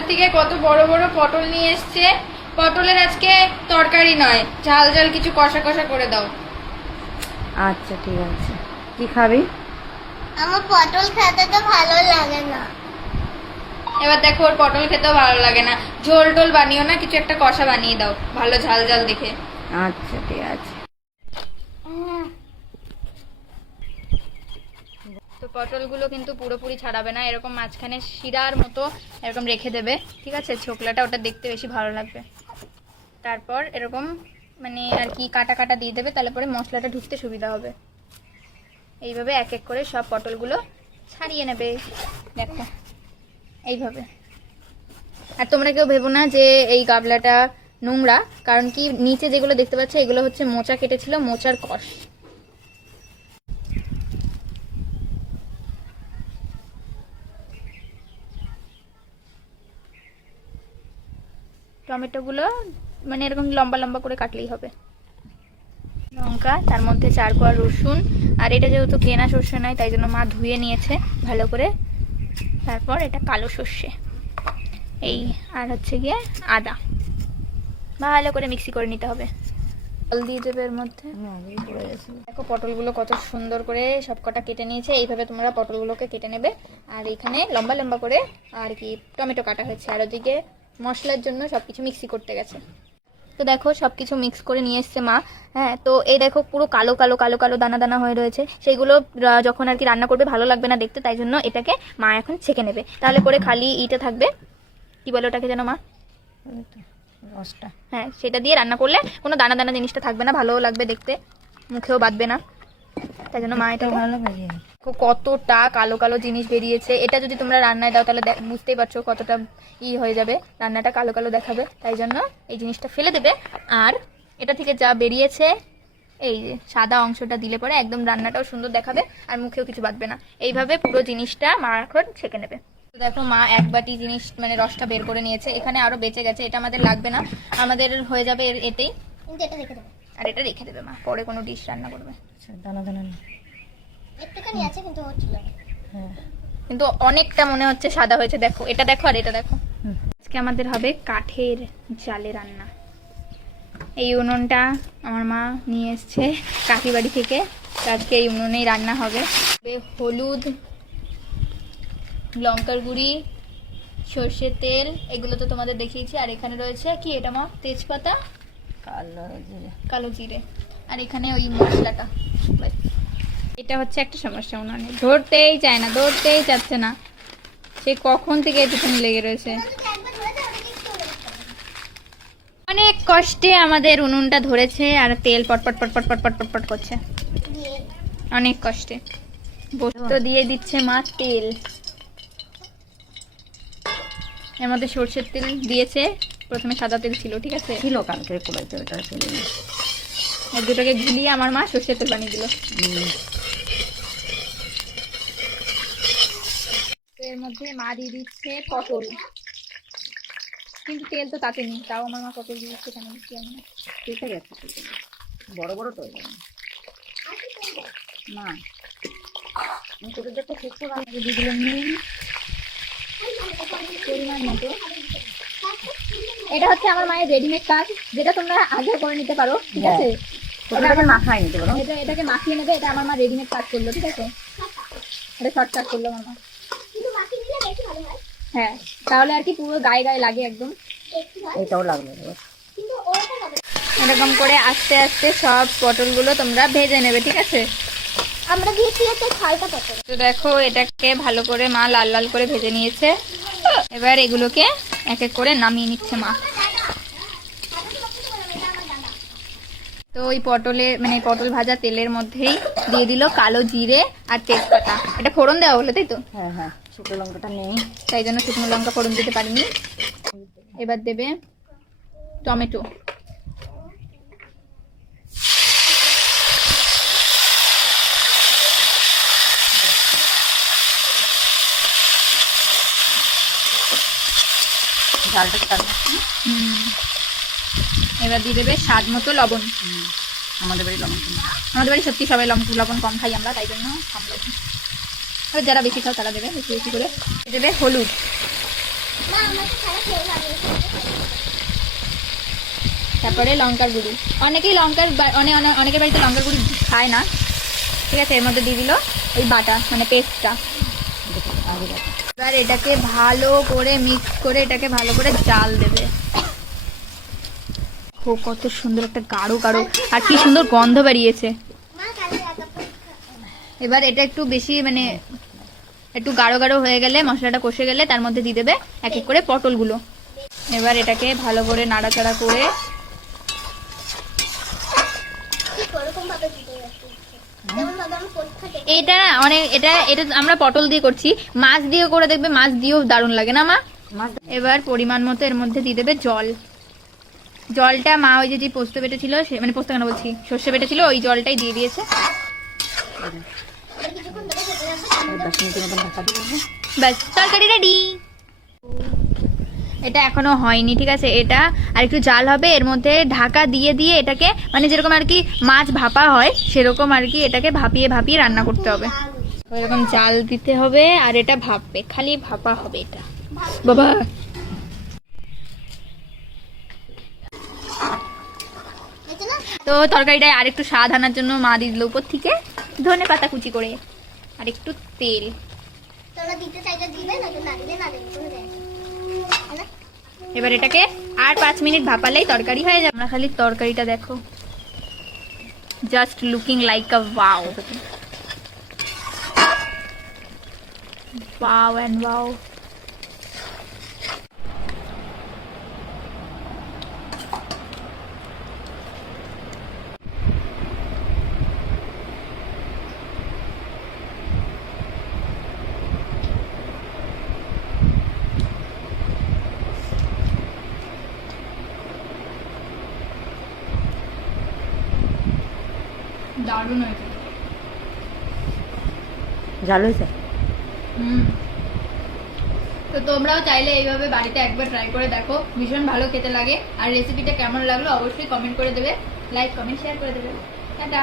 বাজার থেকে কত বড় বড় পটল নিয়ে এসছে। পটলের আজকে তরকারি নয়, ঝাল ঝাল কিছু কষা কষা করে দাও। আচ্ছা ঠিক আছে। কি খাবি? আমার পটল খেতে তো ভালো লাগে না। এবার দেখো ওর পটল খেতেও ভালো লাগে না, ঝোল টোল বানিও না, কিছু একটা কষা বানিয়ে দাও ভালো ঝাল ঝাল দেখে। আচ্ছা ঠিক আছে। তো পটলগুলো কিন্তু পুরোপুরি ছাড়াবে না, এরকম মাঝখানে শিরার মতো এরকম রেখে দেবে, ঠিক আছে? ছোকলাটা ওটা দেখতে বেশি ভালো লাগবে। তারপর এরকম মানে আর কি কাটা কাটা দিয়ে দেবে, তাহলে পরে মশলাটা ঢুকতে সুবিধা হবে। এইভাবে এক এক করে সব পটলগুলো ছাড়িয়ে নেবে, দেখো এইভাবে। আর তোমরা কেউ ভেবো না যে এই গাবলাটা নোংরা, কারণ কি নিচে যেগুলো দেখতে পাচ্ছ এগুলো হচ্ছে মোচা কেটেছিল, মোচার কষ। টমেটোগুলো মানে এরকম লম্বা লম্বা করে কাটলেই হবে। লঙ্কা, তার মধ্যে 4 কোয়া রসুন, আর এটা যেহেতু কেনা সর্ষে নয় তাই জন্য মা ধুয়ে নিয়েছে ভালো করে। তারপর এটা কালো সর্ষে, এই আর হচ্ছে গিয়ে আদা, ভালো করে মিক্সি করে নিতে হবে। জল দিয়ে দেবে এর মধ্যে। দেখো পটলগুলো কত সুন্দর করে সবকটা কেটে নিয়েছে, এইভাবে তোমরা পটলগুলোকে কেটে নেবে। আর এখানে লম্বা লম্বা করে আর কি টমেটো কাটা হয়েছে, আর ওদিকে মশলার জন্য সবকিছু মিক্সি করতে গেছে। তো দেখো সবকিছু মিক্স করে নিয়ে এসছে মা। হ্যাঁ, তো এই দেখো পুরো কালো কালো কালো কালো দানা দানা হয়ে রয়েছে, সেইগুলো যখন আর কি রান্না করবে ভালো লাগবে না দেখতে, তাই জন্য এটাকে মা এখন ছেঁকে নেবে। তাহলে করে খালি ইটা থাকবে, কি বলে ওটাকে যেন মা, রসটা। হ্যাঁ, সেটা দিয়ে রান্না করলে কোনো দানা দানা জিনিসটা থাকবে না, ভালোও লাগবে দেখতে, মুখেও বাঁধবে না। তাই জন্য মা এটা ভালো লাগে। কতটা কালো কালো জিনিস বেরিয়েছে, এটা যদি তোমরা রান্নায় দাও তাহলে বুঝতেই পারছো কতটা হয়ে যাবে, রান্নাটা কালো কালো দেখাবে। তাই জন্য এই জিনিসটা ফেলে দেবে। আর এটা থেকে যা বেরিয়েছে এই যে সাদা অংশটা দিলে পরে একদম রান্নাটাও সুন্দর দেখাবে, আর মুখেও কিছু বাঁধবে না। এইভাবে পুরো জিনিসটা মা এখন ছেঁকে নেবে। তো দেখো মা এক বাটি জিনিস মানে রসটা বের করে নিয়েছে, এখানে আরো বেঁচে গেছে, এটা আমাদের লাগবে না, আমাদের হয়ে যাবে এতেই। কিন্তু এটা রেখে দেবো। আর এটা রেখে দেবে মা, পরে কোনো ডিশ রান্না করবে। দানা দানা না। একটুখানি আছে কিন্তু হচ্ছিল না। হ্যাঁ, কিন্তু অনেকটা মনে হচ্ছে সাদা হয়েছে। দেখো এটা দেখো আর এটা দেখো। আজকে আমাদের হবে কাঠের জালে রান্না। এই উনুনটা আমার মা নিয়ে এসছে কাকি বাড়ি থেকে, তো আজকে এই উনুনেই রান্না হবে। হলুদ, লঙ্কার গুঁড়ি, সর্ষের তেল, এগুলো তো তোমাদের দেখিয়েছি। আর এখানে রয়েছে কি এটা মা, তেজপাতা, কালো জিরে। কালো জিরে, আর এখানে ওই মশলাটা। এটা হচ্ছে একটা সমস্যা, উনানে ধরতেই চায় না, ধরতেই চাচ্ছে না, সে কখন থেকে এটুখানি লেগে রয়েছে। অনেক কষ্টে আমাদের উনুনটা ধরেছে, আর তেল পটপট পটপট পটপট পটপট করছে, অনেক কষ্টে। বস্তু দিয়ে দিচ্ছে মা তেল, এর মধ্যে সর্ষের তেল দিয়েছে, প্রথমে সাদা তেল ছিল, ঠিক আছে, ছিল কালকে কড়াইতে, ওটা ফেলে দিই। এর দুটোকে ঝুলিয়ে আমার মা সর্ষের তেল বানিয়ে দিল। এর মধ্যে মা দিয়ে দিচ্ছে পটল, কিন্তু তেল তো তাতে নেই, তাও আমার মা পটল দিয়ে দিচ্ছে, কেন দিচ্ছি আমি না। ঠিক আছে, বড় বড় তো না, ছোটো ছোটো শুক্তো বানিয়ে দিয়ে দিলাম পরিমাণ মতো। এটা হচ্ছে আমার মায়ের রেডিমেড কাজ, যেটা তোমরা আগে করে নিতে পারো, ঠিক আছে? ওটাকে মাখায় নিতে পারো। এটাকে মাখিয়ে নেবে, এটা আমার মা রেডিমেড কাজ করলো, ঠিক আছে? এটা শর্টকাট করলো আমার মা। হ্যাঁ, তাহলে আর কি পুরো গায়ে গায়ে লাগে একদম। এটাও লাগবে। এরকম করে আস্তে আস্তে সব পটলগুলো তোমরা ভেজে নেবে, ঠিক আছে? আমরা দিয়েছি একটা হালকা পটল। তো দেখো এটাকে ভালো করে মা লাল লাল করে ভেজে নিয়েছে, এবার এগুলোকে এক এক করে নামিয়ে নিচ্ছে মা। তো ওই পটলের মানে পটল ভাজা তেলের মধ্যেই দিয়ে দিল কালো জিরে আর তেজপাতা, এটা ফোড়ন দেওয়া হলো তাই তো? হ্যাঁ হ্যাঁ, শুকনো লঙ্কাটা নেই তাই জন্য শুকনো লঙ্কা ফোড়ন দিতে পারিনি। এবার দেবে টমেটো, ঝালটা ছাড়বে। এবার দিয়ে দেবে স্বাদ মতো লবণ। আমাদের বাড়ি লবণ, আমাদের বাড়ি সত্যি সবাই লবণ কম খাই আমরা, তাই জন্য কম লবণ, আর যারা বেশি খাও তারা দেবে বেশি বেশি করে। দেবে হলুদ, মা আমাকে খারাপ খেয়ে লাগে তারপরে লঙ্কার গুঁড়ি, অনেকেই অনেকের বাড়িতে লঙ্কার গুঁড়ি খায় না, ঠিক আছে। এর মধ্যে দিয়ে দিল ওই বাটা মানে পেস্টটা। এবার এটাকে ভালো করে মিক্স করে এটাকে ভালো করে জাল দেবে। ও কত সুন্দর একটা গাঢ় গাঢ় আর কি সুন্দর গন্ধ বেরিয়েছে। মা কালে রাখা এবার এটা একটু বেশি মানে একটু গাঢ় গাঢ় হয়ে গেলে, মশলাটা কষে গেলে তার মধ্যে দিয়ে দেবে এক এক করে পটলগুলো। এবার এটাকে ভালো করে নাড়াচাড়া করে কি করকম ভাবে দিতে যাচ্ছে যেমন ভাবে আমি পরীক্ষা দেব এটা না অনেক এটা আমরা পটল দিয়ে করছি, মাছ দিয়ে করে দেখবে, মাছ দিয়েও দারুণ লাগে না মা? মাছ এবার পরিমাণ মতো এর মধ্যে দিয়ে দেবে জল। জলটা মা ওই যে পোস্ত বেটেছিল মানে পোস্ত কেন বলছি, সর্ষে বেটেছিল, ওই জলটাই দিয়ে দিয়েছে। আর কিছুক্ষণ ধরে খেতে যাবে 10 মিনিটের মতন ঢাকা দিয়ে দেবো। ব্যাস তরকারি রেডি। এটা এখনো হয়নি, ঠিক আছে, এটা আর একটু জাল হবে। এর মধ্যে ঢাকা দিয়ে দিয়ে এটাকে মানে যেরকম আর কি মাছ ভাপা হয় সেরকম আর কি এটাকে ভাপিয়ে ভাপিয়ে রান্না করতে হবে। এরকম জাল দিতে হবে আর এটা ভাপবে, খালি ভাপা হবে এটা। বাবা এটা না তো তরকারিটায় আর একটু স্বাদ আনার জন্য মা দিয়ে দিল উপর থেকে ধনে পাতা কুচি করে আর একটু তেল। তোমরা দিতে চাইলে দিবে না তো না দিলে না দেবে কোনো যায় না এবার এটাকে আর 5 মিনিট ভাপালেই তরকারি হয়ে যাবে। আমরা খালি তরকারিটা দেখো, just looking like a wow wow and wow. দারুণ হয়েছে। জাল হয়েছে? তো তোমরাও চাইলে এইভাবে বাড়িতে একবার ট্রাই করে দেখো, ভীষণ ভালো খেতে লাগে। আর রেসিপিটা কেমন লাগলো অবশ্যই কমেন্ট করে দেবে, লাইক কমেন্ট শেয়ার করে দেবে। টাটা।